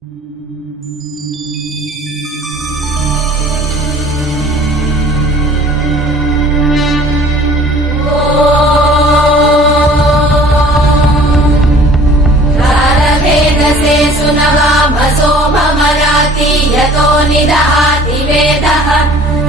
यतो निदहाति वेदः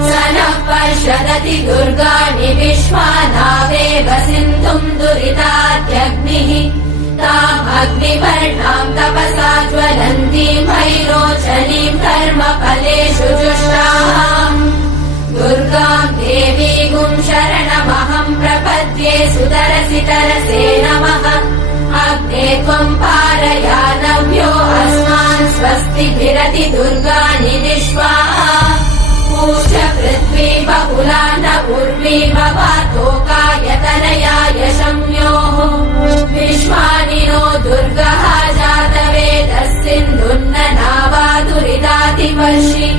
स नः पर्षदति दुर्गाणि विश्वानावेव सिन्धुम् दुरिताद्यग्निः तामग्निवर्णाम् तपसा ज्वलन्तीम् भैरोचनीम् कर्मफलेषु जुष्टाम् दुर्गाम् देवीगुम् शरणमहम् प्रपद्ये सुतरसि तरसे नमः अग्ने त्वम् पारयानव्यो अस्मान् स्वस्तिभिरति दुर्गाणि विश्वा पूष्य पृथ्वी बहुलान्न पूर्वी भवातोकायतनयाय शम्योः विश्वानि नो दुर्गः जातवेदः सिन्धुन्न नावा दुरितातिवर्षि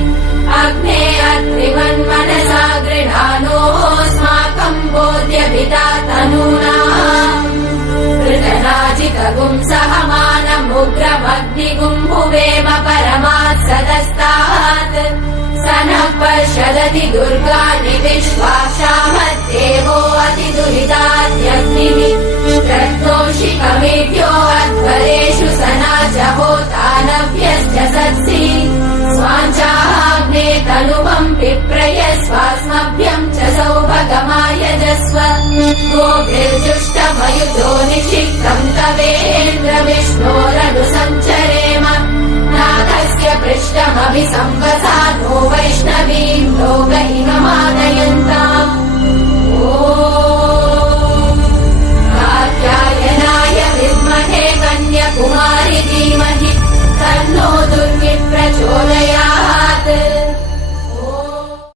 अग्ने अत्रिवन्मनसा गृहाणोऽस्माकम् बोध्यभिता तनूना पृतनाजितगुम् सहमानमुग्रमग्निगुम् भुवेम परमात् सदस्तात् स नः पर्षदति दुर्गाणि विश्वाक्षामद्देवो अतिदुरिताद्यग्निः प्रत्नोषिकमेत्य